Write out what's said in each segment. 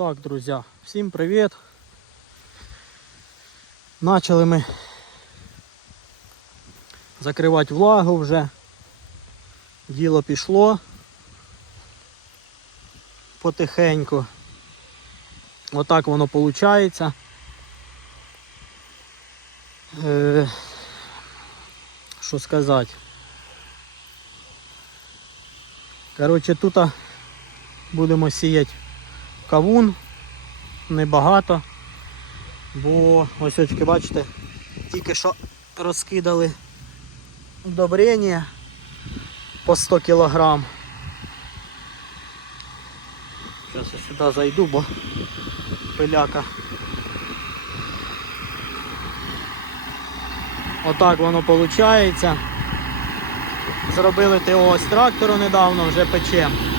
Так, друзі, всім привіт. Начали ми закривати влагу вже. Діло пішло потихеньку. Отак воно виходить. Е, що сказати? Коротше, тут будемо сіяти кавун, небагато, бо ось очки, бачите, тільки що розкидали удобрення по 100 кг. Зараз я сюди зайду, бо пиляка. Отак воно виходить. Зробили ТО з трактору недавно, вже печем.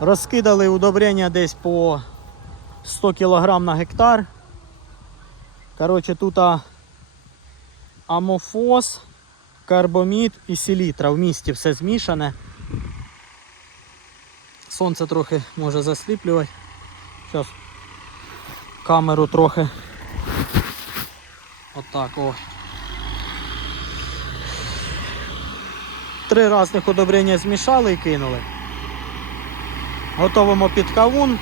Розкидали удобрення десь по 100 кг на гектар. Коротше, тут амофос, карбомід і селітра. В місті все змішане. Сонце трохи може засліплювати. Зараз камеру трохи отак о. Три різних удобрення змішали і кинули. Готовимо під кавун.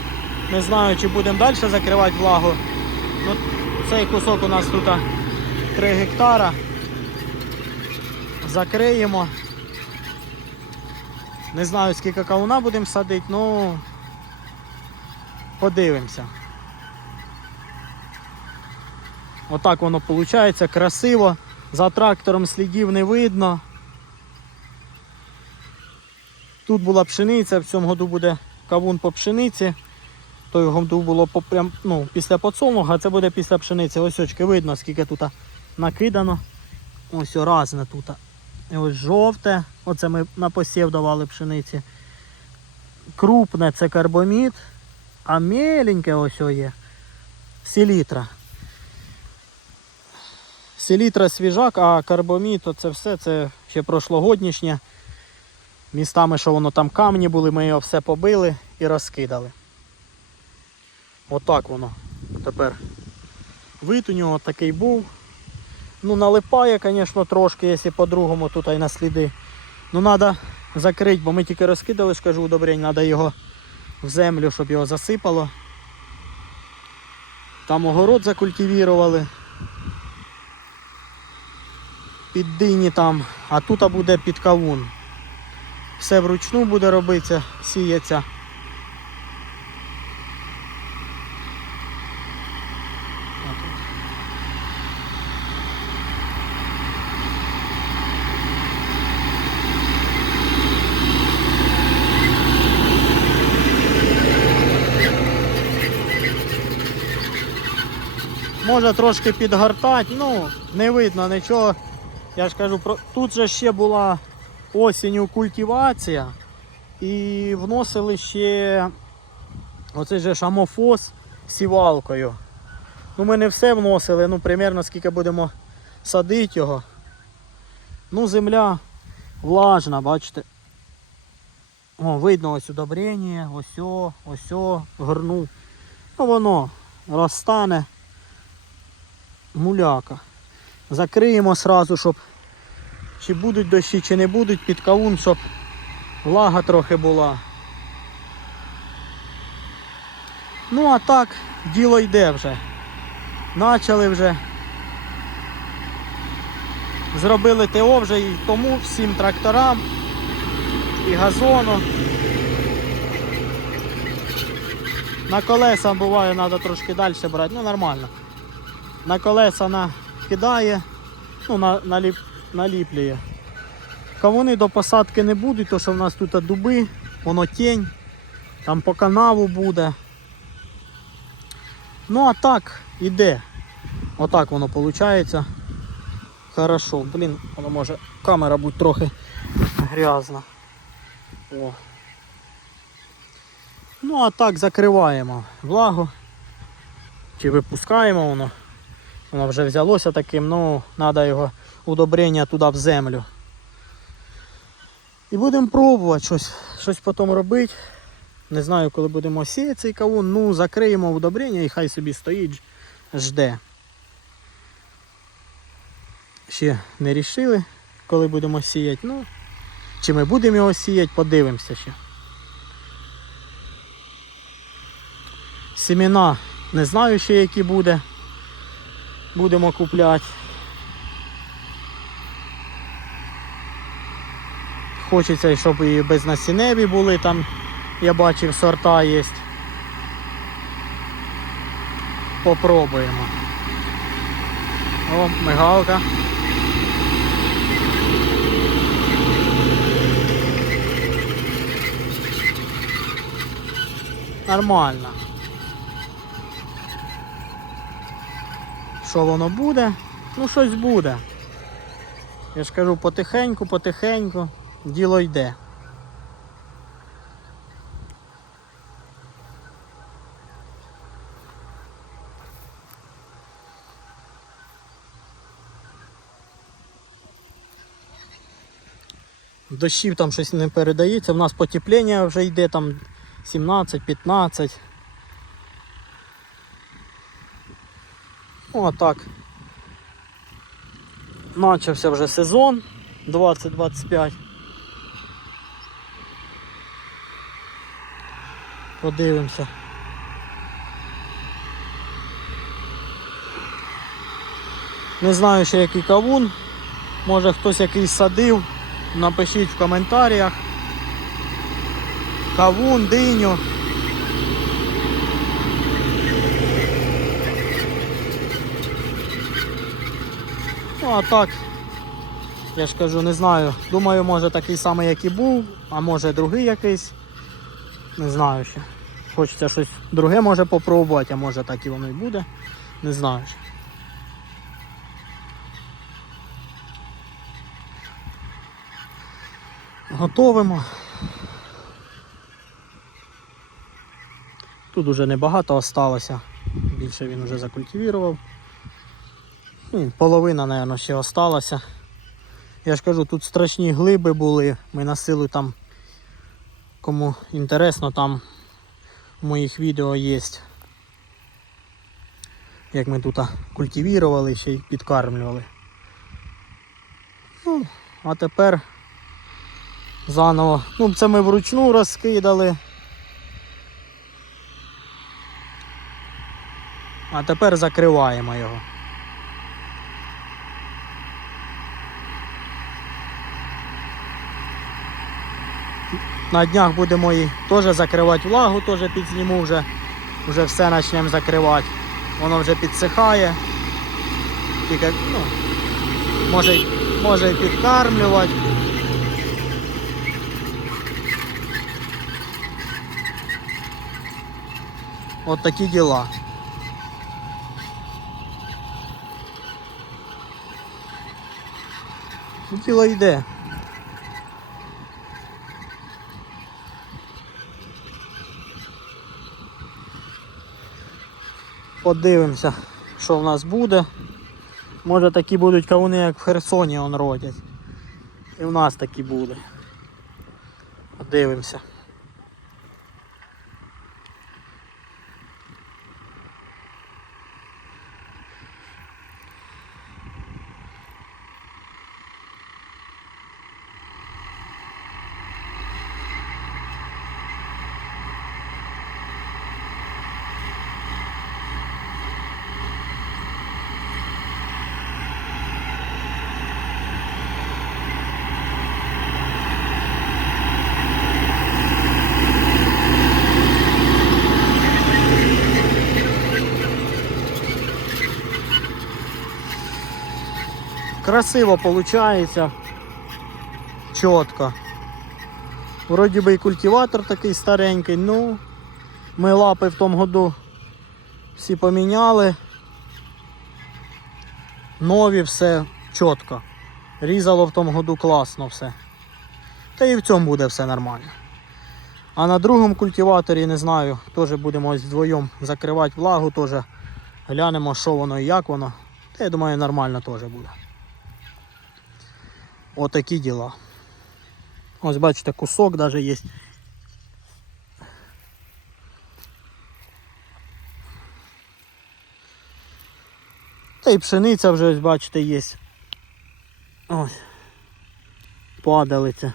Не знаю, чи будемо далі закривати влагу. Ну, цей кусок у нас тут 3 гектара. Закриємо. Не знаю скільки кавуна будемо садити, ну подивимося. Отак воно виходить, красиво. За трактором слідів не видно. Тут була пшениця, в цьому году буде кавун по пшениці. Той году було по, прям, ну, після подсолнуха, а це буде після пшениці. Ось очки видно, скільки тут накидано. Ось разне тут. І ось жовте, оце ми на посів давали пшениці. Крупне це карбомід, а меленьке ось є. Селітра. Селітра свіжак, а карбомід це все, це ще прошлогоднішнє. Містами, що воно там камні були, ми його все побили і розкидали. Отак воно тепер. Вид у нього такий був. Ну, налипає, звісно, трошки, якщо по-другому тут і на сліди. Ну, треба закрити, бо ми тільки розкидали, скажу, удобрень, треба його в землю, щоб його засипало. Там огород закультивірували. Під дині там, а тут буде під кавун. Все вручну буде робитися, сіється. Може трошки підгортати, ну не видно нічого. Я ж кажу, тут же ще була осінню культивація і вносили ще оцей же шамофос сівалкою. Ну ми не все вносили, ну примерно скільки будемо садити його. Ну земля влажна, бачите. О, видно ось удобрення, ось о, ось о, горну. Ну воно розтане муляка. Закриємо сразу, щоб чи будуть дощі, чи не будуть під кавун, щоб влага трохи була. Ну а так, діло йде вже. Начали вже. Зробили ТО вже і тому всім тракторам і газону. На колеса буває треба трошки далі брати, ну нормально. На колеса накидає, ну на, наліп, наліплює. Кавуни до посадки не будуть, тому що в нас тут дуби, воно тінь, там по канаву буде. Ну а так, іде. Отак воно виходить. Хорошо, блін, воно може камера будь трохи грязна. О. Ну а так закриваємо влагу. Чи випускаємо воно. Воно вже взялося таким, ну треба його удобрення туди в землю. І будемо пробувати щось, щось потім робити. Не знаю, коли будемо сіяти цей кавун, ну закриємо удобрення і хай собі стоїть, жде. Ще не рішили, коли будемо сіяти. Ну, чи ми будемо його сіяти, подивимося ще. Семена не знаю ще які буде. Будемо купляти. Хочеться, щоб і безнасінневі були там, я бачив, сорта є. Попробуємо. О, мигалка. Нормально. Що воно буде? Ну щось буде. Я ж кажу потихеньку, потихеньку, діло йде. Дощів там щось не передається, в нас потепління вже йде там 17-15. Ну а так. Начався вже сезон 2025. Подивимося. Не знаю ще який кавун. Може хтось якийсь садив. Напишіть в коментарях. Кавун, диню. Ну а так, я ж кажу, не знаю. Думаю, може такий самий, як і був, а може другий якийсь. Не знаю ще. Хочеться щось друге може попробувати, а може так і воно і буде. Не знаю. Готовимо. Тут уже небагато осталося. Більше він вже закультивував. Ну, Половина, мабуть, ще осталася. Я ж кажу, тут страшні глиби були. Ми на силу там, кому інтересно, там моїх відео є. Як ми тут культивували, ще й підкармлювали. Ну, а тепер заново. Ну, це ми вручну розкидали. А тепер закриваємо його. На днях будемо і теж закривати влагу, теж підзніму вже. Вже все почнемо закривати. Воно вже підсихає. Тільки, ну, може, може і підкармлювати. От такі діла. Діло йде. Подивимося, що в нас буде. Може такі будуть кавуни, як в Херсоні он родять. І в нас такі буде. Подивимося. Красиво виходить. Чітко. Вроді би і культиватор такий старенький, ну ми лапи в тому году всі поміняли. Нові все чітко. Різало в тому году класно все. Та і в цьому буде все нормально. А на другому культиваторі, не знаю, теж будемо ось вдвоєм закривати влагу, теж глянемо, що воно і як воно. Та я думаю, нормально теж буде. Отакі діла. Ось бачите, кусок даже є. Та й пшениця вже ось бачите є. Ось. Падалиця.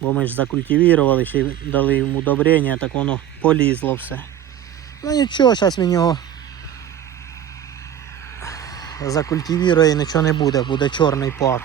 Бо ми ж закультивірували, ще дали йому удобрення, так воно полізло все. Ну нічого, зараз він його закультивірує і нічого не буде, буде чорний пар.